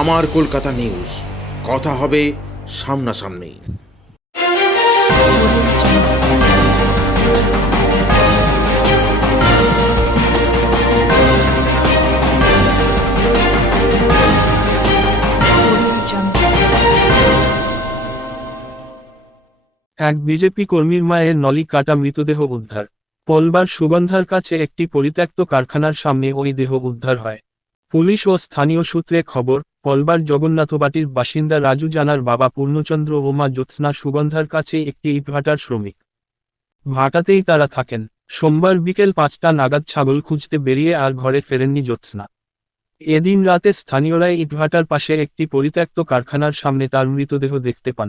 আমার কলকাতা নিউজ, কথা হবে সামনাসামনি। এক বিজেপি কর্মীর মায়ের নলি কাটা মৃতদেহ উদ্ধার। পলবার সুগন্ধার কাছে একটি পরিত্যক্ত কারখানার সামনে ওই দেহ উদ্ধার হয়। পুলিশ ও স্থানীয় সূত্রে খবর, পলবার জগন্নাথবাটির বাসিন্দা রাজু জানার বাবা পূর্ণচন্দ্র ও মা জ্যোৎস্না সুগন্ধার কাছে একটি ইটভাটার শ্রমিক। ভাটাতেই তারা থাকেন। সোমবার বিকেল 5টা নাগাদ ছাগল খুঁজতে বেরিয়ে আর ঘরে ফেরেননি জ্যোৎস্না। এদিন রাতে স্থানীয়রাই ইটভাটার পাশে একটি পরিত্যক্ত কারখানার সামনে তার মৃতদেহ দেখতে পান।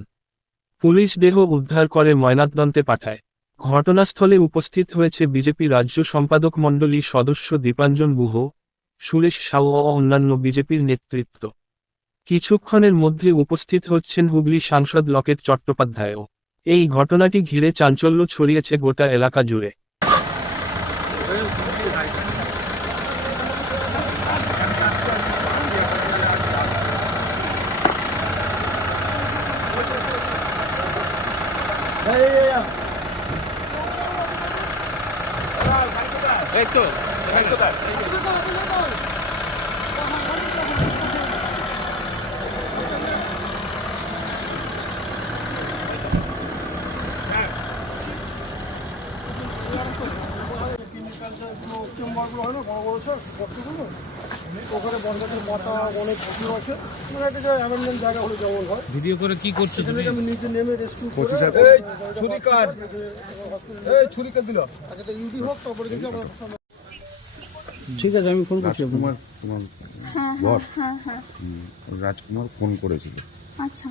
পুলিশ দেহ উদ্ধার করে ময়নাতদন্তে পাঠায়। ঘটনাস্থলে উপস্থিত হয়েছে বিজেপি রাজ্য সম্পাদক মণ্ডলীর সদস্য দীপাঞ্জন গুহ, সুরেশ সাউ ও অন্যান্য বিজেপির নেতৃত্ব। কিছুক্ষণের মধ্যে উপস্থিত হচ্ছেন হুগলি সাংসদ লকেট চট্টোপাধ্যায়ও। এই ঘটনাটি ঘিরে চাঞ্চল্য ছড়িয়েছে গোটা এলাকা জুড়ে। ওখানে বন্ধের মাথা অনেক প্রচুর আছে, মানে একটা অ্যামেন্ডমেন্ট জায়গা হলে যেমন হয়। ভিডিও করে কি করছো তুমি? আমি নিচে নেমে রেস্কিউ করে দিল। আচ্ছা, ইউডি হোক তারপরে দেখি আমরা। ঠিক আছে, আমি ফোন করছি। তোমার বস রাজকুমার ফোন করেছিল। আচ্ছা,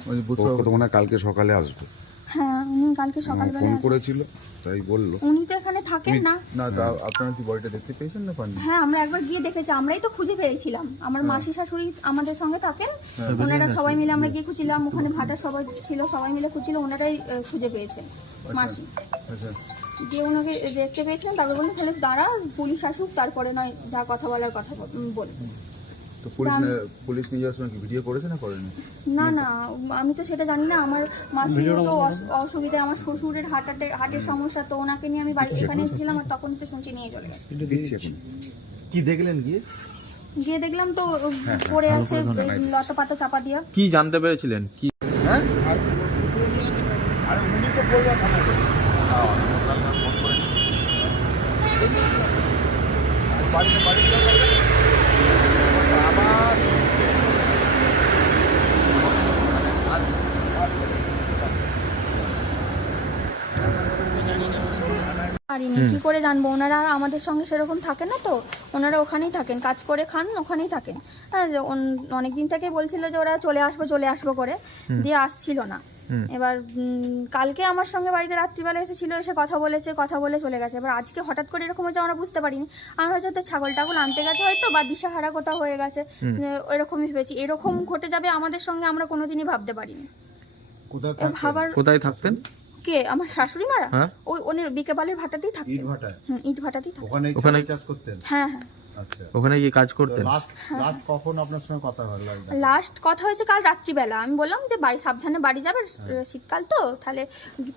তো মনে হয় কালকে সকালে আসবে। হ্যাঁ উনি কালকে সকালবেলা ফোন করেছিল, তাই বললো। উনি তো এখানে থাকেন না। না, আপনারা কি বডিটা দেখতে পেয়েছেন না পাননি? হ্যাঁ, আমরা একবার গিয়ে দেখেছি, আমরাই তো খুঁজে পেয়েছিলাম। আমার মাসি শাশুড়ি আমাদের সঙ্গে থাকেন, ওনারা সবাই মিলে আমরা গিয়ে খুঁজছিলাম। ওখানে ভাটা সবাই ছিল, সবাই মিলে খুঁজছিল, ওনারাই খুঁজে পেয়েছেন মাসি। আচ্ছা, দিয়ে ওনাকে দেখতে পেয়েছিলাম, তারপর বললেন তাহলে দাঁড়া পুলিশ আসুক, তারপরে নয় যা কথা বলার কথা বলবো। তো পুলিশ নিয়ে যাওয়ার সময় কি ভিডিও করেছে না করেনি? না না, আমি তো সেটা জানি না। আমার মাসির তো অসুবিধা, আমার শ্বশুরের হার্টের সমস্যা, তো ওনাকে নিয়ে আমি বাড়ি এখানে এসেছিলাম, আর তখনই তো শুনছি নিয়ে চলে গেছে। কি দেখলেন গিয়ে দেখলাম তো পড়ে আছে লতা পাতা চাপা দিয়া। কি জানতে পেরেছিলেন? কি পারিনি, কি করে জানবো? ওনারা আমাদের সঙ্গে সেরকম থাকে না, তো ওনারা ওখানেই থাকেন, কাজ করে খান, ওখানেই থাকেন। আর অনেকদিন থেকে বলছিল যে ওরা চলে আসবো করে, দিয়ে আসছিল না। এবার কালকে আমার সঙ্গে বাড়িতে রাত্রিবেলা এসেছিল, এসে কথা বলে চলে গেছে। এবার আজকে হঠাৎ করে এরকম হচ্ছে আমরা বুঝতে পারিনি। আমরা হয়তো ছাগল টাগল আনতে গেছে হয়তো, বা দিশাহারা কোথাও হয়ে গেছে, এরকমই ভেবেছি। এরকম ঘটে যাবে আমাদের সঙ্গে আমরা কোনোদিনই ভাবতে পারিনি। কোথায় থাকতেন? কে? আমার শাশুড়ি মারা ওই উনি বিকেবালের ভাটাতেই থাকতেন। ইট ভাটাতেই থাকতেন। ওখানে কাজ করতেন? হ্যাঁ হ্যাঁ। আচ্ছা, ওখানে কি কাজ করতেন? লাস্ট কখন আপনার সঙ্গে কথা হলো? লাস্ট কথা হয়েছে কাল রাত্রিবেলা। আমি বললাম যে সাবধানে বাড়ি যাবে, শীতকাল তো, তাহলে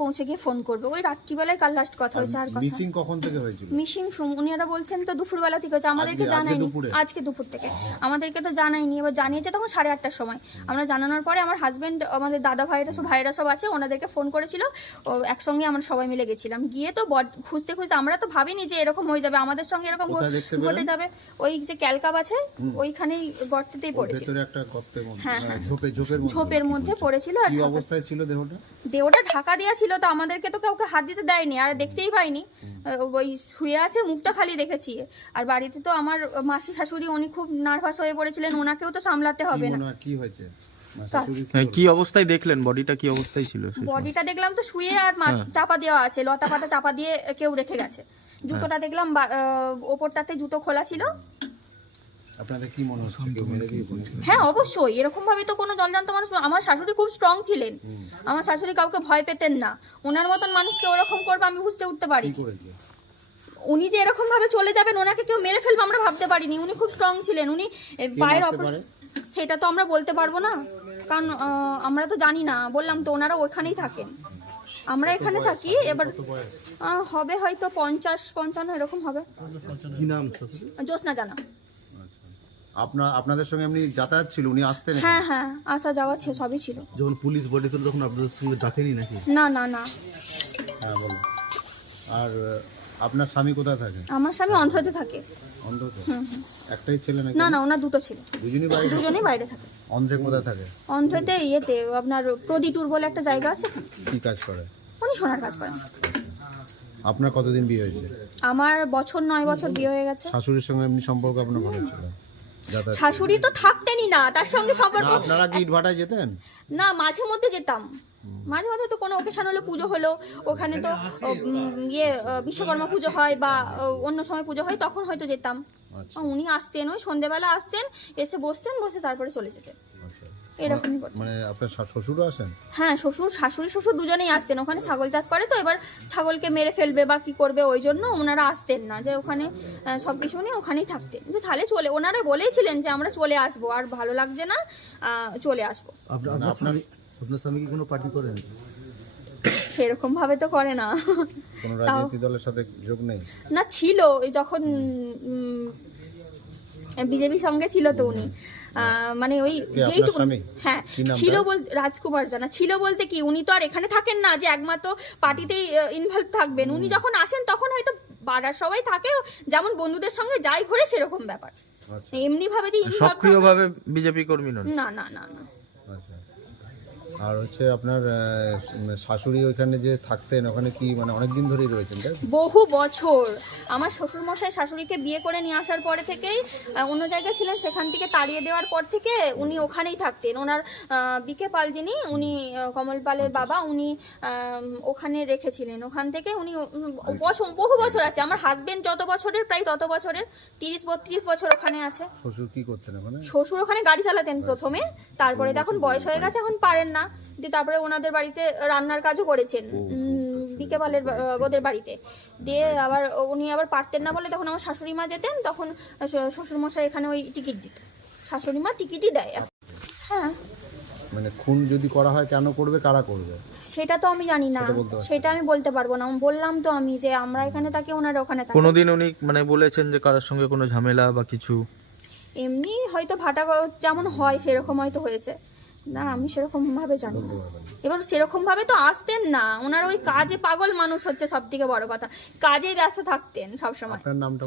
পৌঁছে গিয়ে ফোন করবে। ওই রাত্রিবেলায় কাল লাস্ট কথা হয়েছে। আর মিসিং কখন থেকে হয়েছিল? মিসিং উনিরা বলছেন তো দুপুরবেলা থেকে হয়েছে, আমাদেরকে জানায়নি। আজকে দুপুর থেকে আমাদেরকে তো জানায়নি। এবার জানিয়েছে তখন 8:30টার সময়। আমরা জানানোর পরে আমার হাজবেন্ড, আমাদের দাদা ভাইরা সব আছে, ওনাদেরকে ফোন করেছিল। একসঙ্গে আমরা সবাই মিলে গেছিলাম। গিয়ে তো খুঁজতে আমরা তো ভাবিনি যে এরকম হয়ে যাবে, আমাদের সঙ্গে এরকম ঘটে যাবে। ওই যে ক্যালকাপ আছে ওইখানেই গর্তেতেই পড়েছিল। হ্যাঁ, ঝোপের মধ্যে পড়েছিল। আর কি অবস্থায় ছিল দেহটা ঢাকা দেওয়া ছিল, তো আমাদেরকে তো কাউকে হাত দিতে দেয়নি, আর দেখতেই পাইনি। ওই শুয়ে আছে, মুখটা খালি দেখেছি। আর বাড়িতে তো আমার মাসি শাশুড়ি, উনি খুব নার্ভাস হয়ে পড়েছিলেন, ওনাকেও তো সামলাতে হবে না। কি হয়েছে? কি অবস্থায় দেখলেন? বডিটা কি অবস্থায় ছিল? বডিটা দেখলাম তো শুয়ে, আর চাপা দেওয়া আছে, লতা পাতা চাপা দিয়ে কেউ রেখে গেছে। জুতোটা দেখলাম ওপরটাতে জুতো খোলা ছিল। আপনাদের কি মনে হচ্ছে কেউ মেরে দিয়েছে? হ্যাঁ অবশ্যই, এরকম ভাবে তো কোনো জলজান্ত মানুষ। আমার শাশুড়ি খুব স্ট্রং ছিলেন, আমার শাশুড়ি কাউকে ভয় পেতেন না। ওনার মতন মানুষকে ওরকম করবে আমি বুঝতে উঠতে পারি। উনি যে এরকম ভাবে চলে যাবেন, ওনাকে কেউ মেরে ফেলবে আমরা ভাবতে পারিনি। উনি খুব স্ট্রং ছিলেন। উনি পায়ের সেটা তো আমরা বলতে পারবো না, কারণ আমরা তো জানি না, বললাম তো ওনারা ওখানেই থাকেন, আমরা এখানে থাকি। এবার হবে হয়তো 50-55 এরকম হবে। কি নাম শাশুড়ি? জ্যোৎস্না জানা। আপনাদের সঙ্গে এমনি যাতায়াত ছিল, উনি আসতেন? হ্যাঁ হ্যাঁ, আসা যাওয়া সবই ছিল। যখন পুলিশ বডি তুলে তখন আপনাদের সঙ্গে ডাকেনি নাকি? না না না, হ্যাঁ বলো। আর আপনার স্বামী কোথায় থাকে? আমার স্বামী অন্ধ্রতে থাকে। অন্ধ তো? একটাই ছেলে নাকি? না না, ওনার দুটো ছিল, দুজনই বাইরে? দুজনেই বাইরে থাকে। অন্ধ্রে কোথায় থাকে? অন্ধ্রতে ইয়েতে আপনার প্রদীটুর বলে একটা জায়গা আছে, কি কাজ করে? উনি সোনার কাজ করেন। আপনার কতদিন বিয়ে হয়েছে? আমার 9 বছর বিয়ে হয়ে গেছে। শাশুড়ির সঙ্গে এমনি সম্পর্ক আপনার ভালো ছিল? যাতায়াত? শাশুড়ি তো থাকতেনই না, তার সঙ্গে সম্পর্ক না, আপনারা কি ইটভাটায় যেতেন? না, মাঝে মধ্যে যেতাম, মাঝে মাঝে তো কোনো অকেশন হলো, পুজো হলো, ওখানে তো বিশ্বকর্মা পুজো হয় বা অন্য সময় পুজো হয়, তখন হয়তো যেতাম। উনি আসতেন, ওই সন্ধেবেলা আসতেন, এসে বসতেন, বসে তারপরে চলে যেতেন, এরকমই করতেন। মানে আপনার শ্বশুরও আসেন? হ্যাঁ, শাশুড়ি শ্বশুর দুজনেই আসতেন। ওখানে ছাগল চাষ করে, তো এবার ছাগলকে মেরে ফেলবে বা কি করবে, ওই জন্য ওনারা আসতেন না, যে ওখানে সব কিছু নিয়ে ওখানেই থাকতেন, যে তাহলে ওনারা বলেছিলেন যে আমরা চলে আসবো, আর ভালো লাগছে না, চলে আসবো। আপনার স্বামী কি কোনো পার্টি করেন? সেরকম ভাবে তো করে না। কোনো রাজনৈতিক দলের সাথে যোগ নেই? না, ছিল, এই যখন বিজেপির সঙ্গে ছিল তো উনি, মানে ওই যেইটুকু, হ্যাঁ ছিল বলতে, রাজকুমার জানা ছিল বলতে কি, উনি তো আর এখানে থাকেন না যে একমাত্র পার্টিতেই ইনভলভ থাকবেন। উনি যখন আসেন তখন হয়তো পাড়ার সবাই থাকে, যেমন বন্ধুদের সঙ্গে যাই ঘোরে সেরকম ব্যাপার, এমনি ভাবে যে সক্রিয়ভাবে বিজেপি কর্মী নন। না না না না। আর হচ্ছে আপনার শাশুড়ি ওইখানে যে থাকতেন, ওখানে কি মানে অনেকদিন ধরেই রয়েছেন? তাই বহু বছর। আমার শ্বশুরমশাই শাশুড়িকে বিয়ে করে নিয়ে আসার পরে থেকেই অন্য জায়গায় ছিলেন, সেখান থেকে তাড়িয়ে দেওয়ার পর থেকে উনি ওখানেই থাকতেন। ওনার বিকে পাল যিনি, উনি কমল পালের বাবা, উনি ওখানে রেখেছিলেন। ওখান থেকে উনি বহু বছর আছে। আমার হাজবেন্ড যত বছরের, প্রায় তত বছরের, 30-32 বছর ওখানে আছে। শ্বশুর কি করতেন ওখানে? শ্বশুর ওখানে গাড়ি চালাতেন প্রথমে, তারপরে এখন বয়স হয়ে গেছে, এখন পারেন না, দিয়ে তারপরে ওনাদের বাড়িতে রান্নার কাজও করেছেন, বিকেপালের ওদের বাড়িতে। দিয়ে আবার উনি আবার পারতেন না বলে তখন আমার শাশুড়ি মা যেতেন, তখন শ্বশুরমশাই এখানে ওই টিকিট দিত, শাশুড়ি মা টিকিটই দেয়। হ্যাঁ, মানে খুন যদি করা হয় কেন করবে, কারা করবে সেটা তো আমি জানি না, সেটা আমি বলতে পারবো না। বললাম তো আমি যে আমরা এখানে থাকি, ওনারা ওখানে থাকে। কোনোদিন উনি মানে বলেছেন যে কারোর সঙ্গে কোনো ঝামেলা বা কিছু? এমনি হয়তো ভাটা যেমন হয় সেরকম হয়তো হয়েছে, না আমি সেরকম ভাবে জানি না। এবার সেরকম ভাবে তো আসতেন না, ওনার ওই কাজে পাগল মানুষ হচ্ছে সব থেকে বড় কথা, কাজে ব্যস্ত থাকতেন সবসময়। আপনার নামটা?